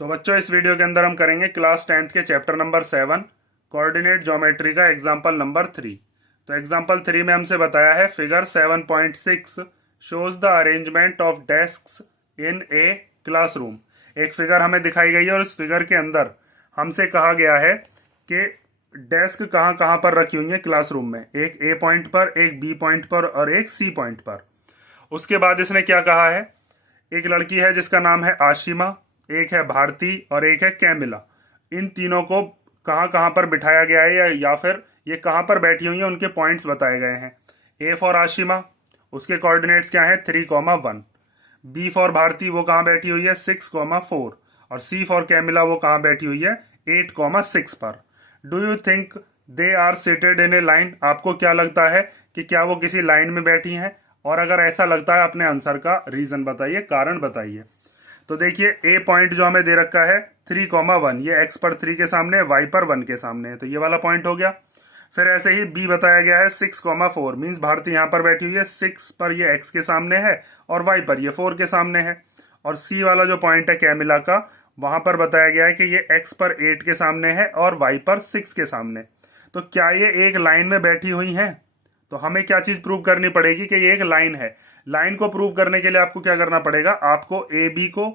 तो बच्चों, इस वीडियो के अंदर हम करेंगे क्लास 10th के चैप्टर नंबर 7 कोऑर्डिनेट ज्योमेट्री का एग्जाम्पल नंबर 3। तो एग्जाम्पल 3 में हमसे बताया है figure 7.6 shows the arrangement of desks in a classroom. एक फिगर हमें दिखाई गई है और इस फिगर के अंदर हमसे कहा गया है कि डेस्क कहाँ कहाँ पर रखी हुई है क्लासरूम में, एक ए पॉइंट पर, एक बी पॉइंट पर और एक सी पॉइंट पर। उसके बाद इसने क्या कहा है, एक लड़की है जिसका नाम है आशिमा, एक है भारती और एक है कैमिला। इन तीनों को कहाँ कहाँ पर बिठाया गया है या फिर ये कहाँ पर बैठी हुई है, उनके पॉइंट्स बताए गए हैं। ए फॉर आशिमा, उसके कोऑर्डिनेट्स क्या है 3,1। बी फॉर भारती, वो कहाँ बैठी हुई है 6,4। और सी फॉर कैमिला, वो कहाँ बैठी हुई है 8,6 पर। Do you think they are seated in a line? आपको क्या लगता है कि क्या वो किसी लाइन में बैठी हैं? और अगर ऐसा लगता है अपने आंसर का रीजन बताइए, कारण बताइए। तो देखिए, ए पॉइंट जो हमें दे रखा है 3,1, ये एक्स पर 3 के सामने, वाई पर 1 के सामने है, तो ये वाला पॉइंट हो गया। फिर ऐसे ही बी बताया गया है 6,4, मीन्स भारती यहाँ पर बैठी हुई है 6 पर, ये एक्स के सामने है और वाई पर ये 4 के सामने है। और सी वाला जो पॉइंट है कैमिला का, वहां पर बताया गया है कि ये एक्स पर 8 के सामने है और वाई पर 6 के सामने। तो क्या ये एक लाइन में बैठी हुई हैं? तो हमें क्या चीज प्रूव करनी पड़ेगी कि ये एक लाइन है। लाइन को प्रूव करने के लिए आपको क्या करना पड़ेगा, आपको ए बी को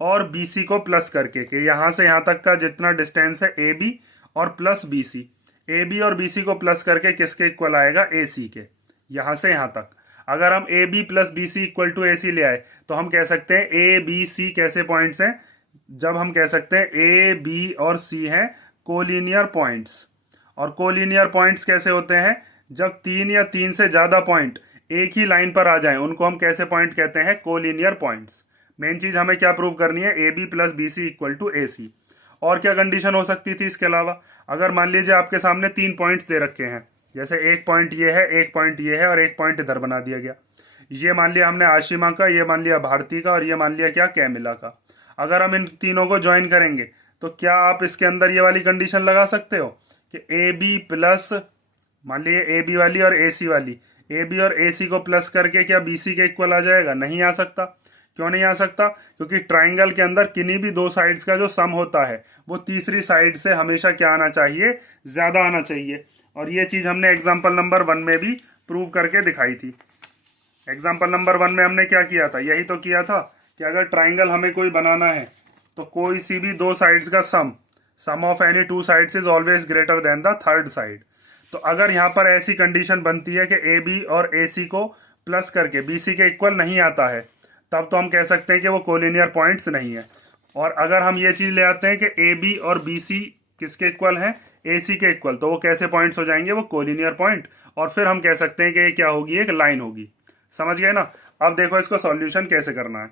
और बी सी को प्लस करके, कि यहां से यहां तक का जितना डिस्टेंस है ए बी और plus B C, A B और बी सी को प्लस करके किसके इक्वल आएगा, ए सी के, यहां से यहां तक। अगर हम A B plus B C equal to A C ले आए तो हम कह सकते हैं ए बी सी कैसे पॉइंट्स हैं, जब हम कह सकते हैं ए बी और सी हैं कोलिनियर पॉइंट्स। और कोलिनियर पॉइंट्स कैसे होते हैं, जब तीन या तीन से ज्यादा पॉइंट एक ही लाइन पर आ जाएं, उनको हम कैसे पॉइंट कहते हैं, कोलिनियर पॉइंट्स। मेन चीज हमें क्या प्रूव करनी है, A B plus B C equal to A C. और क्या कंडीशन हो सकती थी इसके अलावा? अगर मान लीजिए आपके सामने 3 पॉइंट्स दे रखे हैं, जैसे एक पॉइंट ये है, एक पॉइंट ये है और एक पॉइंट इधर बना दिया गया। ये मान लिया हमने आशिमा का, ये मान लिया भारती का और ये मान लिया क्या, कैमिला का। अगर हम इन तीनों को ज्वाइन करेंगे तो क्या आप इसके अंदर ये वाली कंडीशन लगा सकते हो कि ए बी प्लस, मान लीजिए ए बी वाली और ए सी वाली, ए बी और ए सी को प्लस करके क्या बी सी के इक्वल आ जाएगा? नहीं आ सकता। क्यों नहीं आ सकता? क्योंकि ट्राइंगल के अंदर किन्हीं भी दो साइड्स का जो सम होता है वो तीसरी साइड से हमेशा क्या आना चाहिए, ज्यादा आना चाहिए। और ये चीज हमने एग्जाम्पल नंबर 1 में भी प्रूव करके दिखाई थी। एग्जाम्पल नंबर 1 में हमने क्या किया था, यही तो किया था कि अगर ट्राइंगल हमें कोई बनाना है तो कोई सी भी दो साइड्स का sum of any two sides is always greater than the third side. तो अगर यहाँ पर ऐसी कंडीशन बनती है कि ए बी और ए सी को प्लस करके बी सी के इक्वल नहीं आता है, तब तो हम कह सकते हैं कि वो कोलिनियर पॉइंट्स नहीं है। और अगर हम ये चीज ले आते हैं कि ए बी और बी सी किसके इक्वल हैं, ए सी के इक्वल, तो वो कैसे पॉइंट्स हो जाएंगे, वो कोलिनियर पॉइंट। और फिर हम कह सकते हैं कि ये क्या होगी, एक लाइन होगी। समझ गए ना? अब देखो इसको सॉल्यूशन कैसे करना है।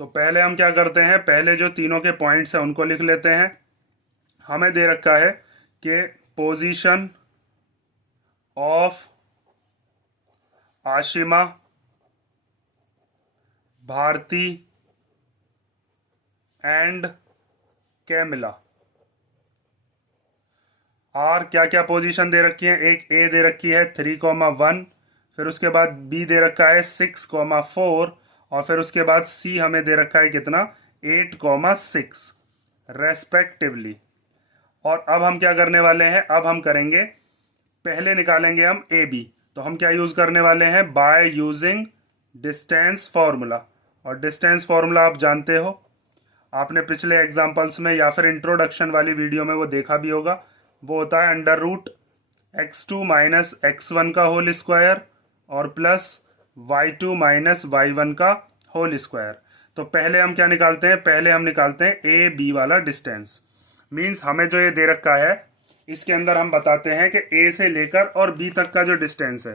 तो पहले हम क्या करते हैं, पहले जो तीनों के पॉइंट्स हैं उनको लिख लेते हैं। हमें दे रखा है कि position of Ashima, Bharti and Camilla. और क्या क्या पोजीशन दे रखी है, एक ए दे रखी है 3,1, फिर उसके बाद बी दे रखा है 6,4 और फिर उसके बाद सी हमें दे रखा है कितना, 8,6 रेस्पेक्टिवली। और अब हम क्या करने वाले हैं, अब हम करेंगे, पहले निकालेंगे हम ए बी। तो हम क्या यूज करने वाले हैं, बाय यूजिंग डिस्टेंस फॉर्मूला। और डिस्टेंस फॉर्मूला आप जानते हो, आपने पिछले एग्जाम्पल्स में या फिर इंट्रोडक्शन वाली वीडियो में वो देखा भी होगा। वो होता है under root x2 minus x1 का होल स्क्वायर और प्लस y2 माइनस y1 का होल स्क्वायर। तो पहले हम क्या निकालते हैं, पहले हम निकालते हैं ए बी वाला डिस्टेंस। मीन्स हमें जो ये दे रखा है इसके अंदर हम बताते हैं कि ए से लेकर और बी तक का जो डिस्टेंस है,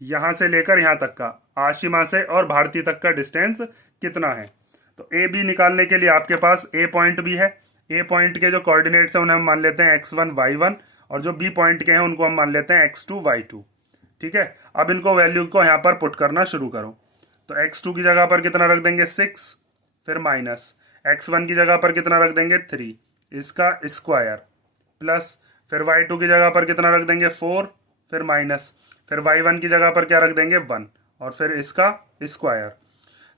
यहां से लेकर यहां तक का, आशिमा से और भारती तक का डिस्टेंस कितना है। तो ए बी निकालने के लिए आपके पास ए पॉइंट भी है। ए पॉइंट के जो कोऑर्डिनेट्स हैं उन्हें हम मान लेते हैं x1 y1 और जो बी पॉइंट के हैं उनको हम मान लेते हैं x2 y2। ठीक है, अब इनको वैल्यू को यहाँ पर पुट करना शुरू करो। तो x2 की जगह पर कितना रख देंगे 6, फिर माइनस x1 की जगह पर कितना रख देंगे 3, इसका स्क्वायर, प्लस फिर y2 की जगह पर कितना रख देंगे 4, फिर माइनस फिर y1 की जगह पर क्या रख देंगे 1 और फिर इसका स्क्वायर।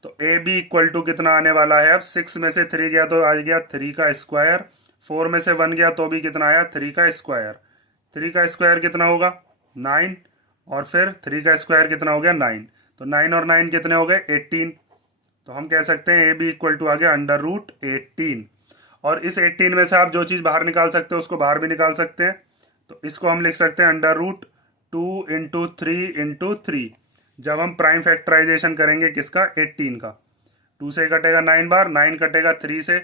तो ए बी इक्वल टू कितना आने वाला है, अब 6 में से 3 गया तो आ गया 3 का स्क्वायर, 4 में से 1 गया तो भी कितना आया 3 का स्क्वायर, 3 का स्क्वायर कितना होगा 9, और फिर 3 का स्क्वायर कितना हो गया 9, तो 9 और 9 कितने हो गए 18। तो हम कह सकते हैं ए बी इक्वल टू आ गया √18। और इस 18 में से आप जो चीज़ बाहर निकाल सकते हो उसको बाहर भी निकाल सकते हैं। तो इसको हम लिख सकते हैं √2 इंटू 3 जब हम प्राइम फैक्टराइजेशन करेंगे किसका 18 का। 2 से कटेगा 9 बार, 9 कटेगा 3 से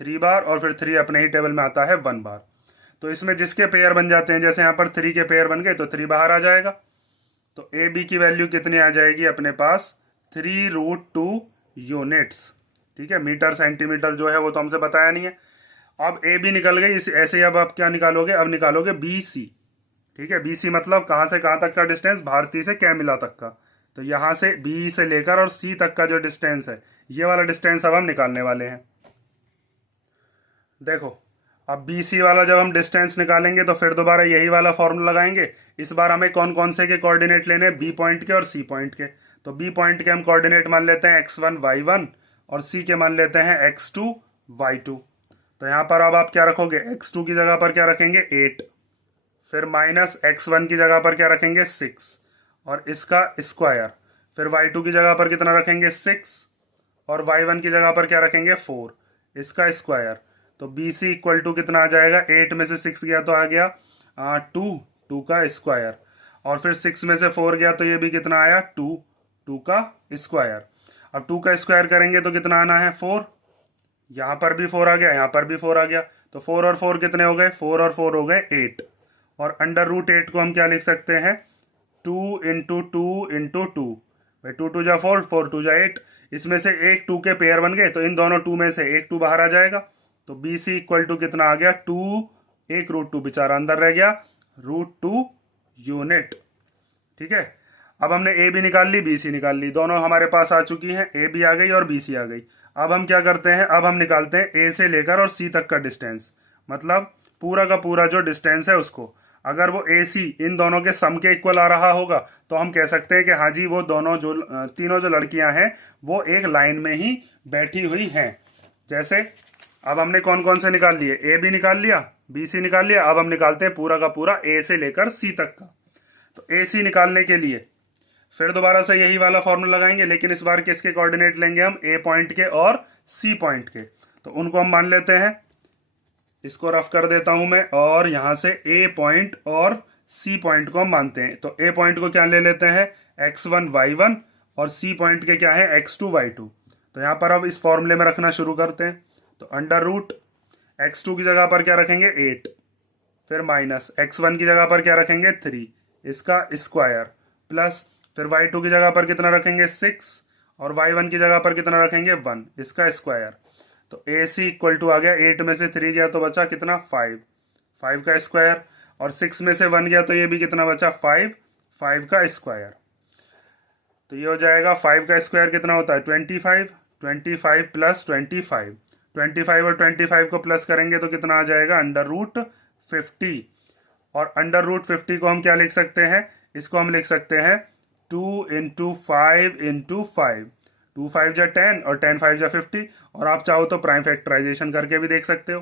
3 बार, और फिर 3 अपने ही टेबल में आता है 1 बार। तो इसमें जिसके पेयर बन जाते हैं, जैसे यहाँ पर 3 के पेयर बन गए तो 3 बाहर आ जाएगा। तो ए बी की वैल्यू कितनी आ जाएगी अपने पास 3√2 यूनिट्स। ठीक है, मीटर सेंटीमीटर जो है वो तो हमसे बताया नहीं है। अब ए बी निकल गई, इस ऐसे ही अब आप क्या निकालोगे, अब निकालोगे बी सी। ठीक है, बी सी मतलब कहाँ से कहाँ तक का डिस्टेंस, भारती से कैमिला तक का। तो यहाँ से बी से लेकर और सी तक का जो डिस्टेंस है, ये वाला डिस्टेंस अब हम निकालने वाले हैं। देखो, अब बी सी वाला जब हम डिस्टेंस निकालेंगे तो फिर दोबारा यही वाला फॉर्मूला लगाएंगे। इस बार हमें कौन कौन से के कोऑर्डिनेट लेने हैं, बी पॉइंट के और सी पॉइंट के। तो बी पॉइंट के हम कोऑर्डिनेट मान लेते हैं x1 y1, और सी के मान लेते हैं x2 y2। तो यहाँ पर अब आप क्या रखोगे, x2 की जगह पर क्या रखेंगे 8, फिर माइनस x1 की जगह पर क्या रखेंगे 6, और इसका स्क्वायर, फिर y2 की जगह पर कितना रखेंगे 6, और y1 की जगह पर क्या रखेंगे 4, इसका स्क्वायर। तो बी सी इक्वल टू कितना आ जाएगा, 8 में से 6 गया तो आ गया 2 का स्क्वायर, और फिर 6 में से 4 गया तो ये भी कितना आया 2 का स्क्वायर। अब 2 का स्क्वायर करेंगे तो कितना आना है 4, यहाँ पर भी 4 आ गया, यहाँ पर भी 4 आ गया। तो 4 और 4 कितने हो गए, 4 और 4 हो गए 8, और √8 को हम क्या लिख सकते हैं 2 इंटू 2 इंटू 2, भाई 2 2 जा 4, 4 2 जा 8। इसमें से एक 2 के पेयर बन गए तो इन दोनों 2 में से एक 2 बाहर आ जाएगा। तो बी सी इक्वल टू कितना आ गया 2, एक √2 बेचारा अंदर रह गया, √2 यूनिट। ठीक है, अब हमने ए बी निकाल ली, बी सी निकाल ली, दोनों हमारे पास आ चुकी हैं, ए बी आ गई और बी सी आ गई। अब हम क्या करते हैं, अब हम निकालते हैं ए से लेकर और सी तक का डिस्टेंस, मतलब पूरा का पूरा जो डिस्टेंस है उसको। अगर वो ए सी इन दोनों के सम के इक्वल आ रहा होगा तो हम कह सकते हैं कि हाँ जी, वो दोनों जो तीनों जो लड़कियां हैं वो एक लाइन में ही बैठी हुई हैं। जैसे अब हमने कौन कौन से निकाल लिए, ए बी निकाल लिया, बी सी निकाल लिया। अब हम निकालते हैं पूरा का पूरा ए से लेकर सी तक का। तो ए सी निकालने के लिए फिर दोबारा से यही वाला फॉर्मूला लगाएंगे, लेकिन इस बार किसके कोऑर्डिनेट लेंगे हम, ए पॉइंट के और सी पॉइंट के। तो उनको हम मान लेते हैं, इसको रफ कर देता हूं मैं, और यहां से ए पॉइंट और सी पॉइंट को हम मानते हैं। तो ए पॉइंट को क्या ले लेते हैं x1 y1, और सी पॉइंट के क्या है x2 y2। तो यहां पर अब इस फॉर्मूले में रखना शुरू करते हैं। तो √x2 की जगह पर क्या रखेंगे 8, फिर माइनस x1 की जगह पर क्या रखेंगे 3, इसका स्क्वायर, प्लस फिर y2 की जगह पर कितना रखेंगे 6, और y1 की जगह पर कितना रखेंगे 1, इसका स्क्वायर। तो ए सी इक्वल टू आ गया, 8 में से 3 गया तो बचा कितना 5, 5 का स्क्वायर, और 6 में से 1 गया तो ये भी कितना बचा 5, 5 का स्क्वायर। तो ये हो जाएगा 5 का स्क्वायर कितना होता है 25, 25 प्लस 25, 25 और 25 को प्लस करेंगे तो कितना आ जाएगा √50। और √50 को हम क्या लिख सकते हैं, इसको हम लिख सकते हैं 2 इंटू 5 इंटू 5, 2 5 जा 10 और 10 5 जा 50। और आप चाहो तो प्राइम फैक्टराइजेशन करके भी देख सकते हो।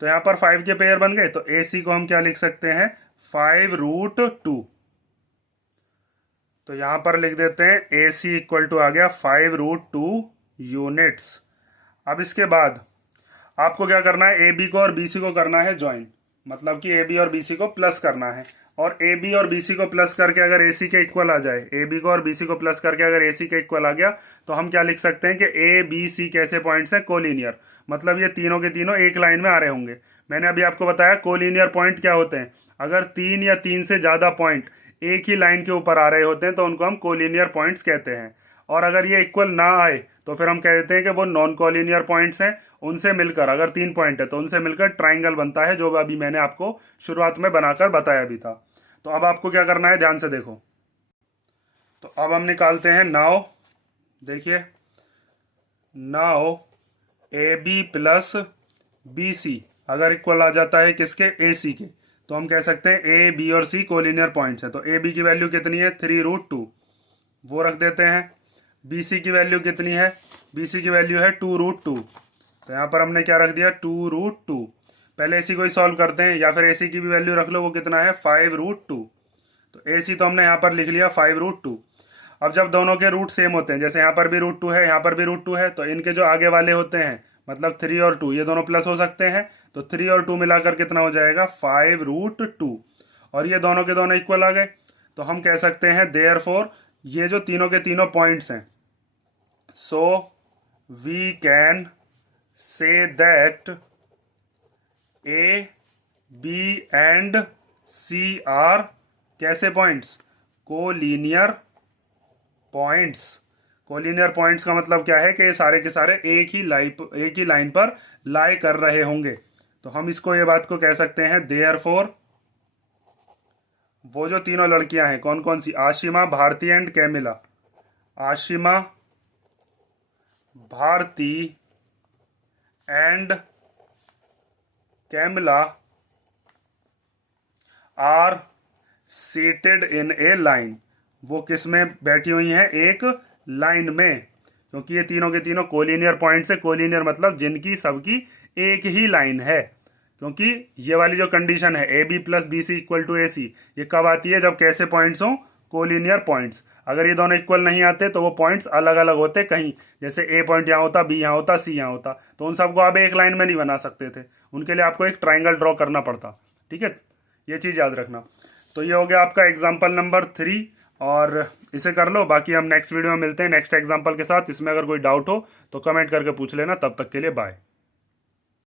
तो यहाँ पर 5 के पेयर बन गए, तो ए सी को हम क्या लिख सकते हैं 5√2। तो यहाँ पर लिख देते हैं ए सी इक्वल टू आ गया 5√2 यूनिट्स। अब इसके बाद आपको क्या करना है, ए बी को और बी सी को करना है ज्वाइन, मतलब कि ए बी और बी सी को प्लस करना है। और ए बी और बी सी को प्लस करके अगर ए सी के इक्वल आ जाए, ए बी को और बी सी को प्लस करके अगर ए सी के इक्वल आ गया, तो हम क्या लिख सकते हैं कि ए बी सी कैसे पॉइंट्स हैं कोलिनियर, मतलब ये तीनों के तीनों एक लाइन में आ रहे होंगे। मैंने अभी आपको बताया कोलिनियर पॉइंट क्या होते हैं, अगर 3 या 3 से ज़्यादा पॉइंट एक ही लाइन के ऊपर आ रहे होते हैं तो उनको हम कोलिनियर पॉइंट्स कहते हैं। और अगर ये इक्वल ना आए तो फिर हम कह देते हैं कि वो नॉन कोलिनियर पॉइंट्स हैं। उनसे मिलकर अगर 3 पॉइंट है तो उनसे मिलकर ट्राइंगल बनता है, जो अभी मैंने आपको शुरुआत में बनाकर बताया भी था। तो अब आपको क्या करना है, ध्यान से देखो। तो अब हम निकालते हैं नाउ, देखिए now A B plus B C अगर इक्वल आ जाता है किसके, ए सी के, तो हम कह सकते हैं ए बी और सी कोलिनियर पॉइंट्स हैं। तो ए बी की वैल्यू कितनी है 3√2, वो रख देते हैं। बी सी की वैल्यू कितनी है, बी सी की वैल्यू है 2√2। तो यहाँ पर हमने क्या रख दिया 2√2। पहले ए सी को ही सॉल्व करते हैं, या फिर ए सी की भी वैल्यू रख लो, वो कितना है 5√2। तो ए सी तो हमने यहाँ पर लिख लिया 5√2। अब जब दोनों के रूट सेम होते हैं, जैसे यहाँ पर भी √2 है, यहाँ पर भी √2 है, तो इनके जो आगे वाले होते हैं मतलब 3 और 2 ये दोनों प्लस हो सकते हैं। तो 3 और 2 मिलाकर कितना हो जाएगा 5√2। और ये दोनों के दोनों इक्वल आ गए। तो हम कह सकते हैं देयरफॉर ये जो तीनों के तीनों पॉइंट्स हैं, so we can say that A B and C are कैसे points, collinear points. Collinear points का मतलब क्या है कि ये सारे के सारे एक ही लाइन पर लाई कर रहे होंगे। तो हम इसको ये बात को कह सकते हैं देयरफॉर वो जो तीनों लड़कियां हैं कौन कौन सी, Ashima, Bharti and Camila, Ashima, Bharti and Camila are seated in a line. वो किस में बैठी हुई हैं, एक लाइन में, क्योंकि ये तीनों के तीनों कोलिनियर पॉइंट्स है। कोलिनियर मतलब जिनकी सबकी एक ही लाइन है, क्योंकि ये वाली जो कंडीशन है A B plus B C equal to A C, ये कब आती है, जब कैसे पॉइंट्स हों, कोलिनियर पॉइंट्स। अगर ये दोनों इक्वल नहीं आते तो वो पॉइंट्स अलग अलग होते कहीं, जैसे ए पॉइंट यहाँ होता, बी यहाँ होता, सी यहाँ होता, तो उन सबको आप एक लाइन में नहीं बना सकते थे, उनके लिए आपको एक ट्राइंगल ड्रॉ करना पड़ता। ठीक है, ये चीज़ याद रखना। तो ये हो गया आपका एग्जाम्पल नंबर 3, और इसे कर लो। बाकी हम नेक्स्ट वीडियो में मिलते हैं नेक्स्ट एग्जाम्पल के साथ। इसमें अगर कोई डाउट हो तो कमेंट करके पूछ लेना। तब तक के लिए बाय।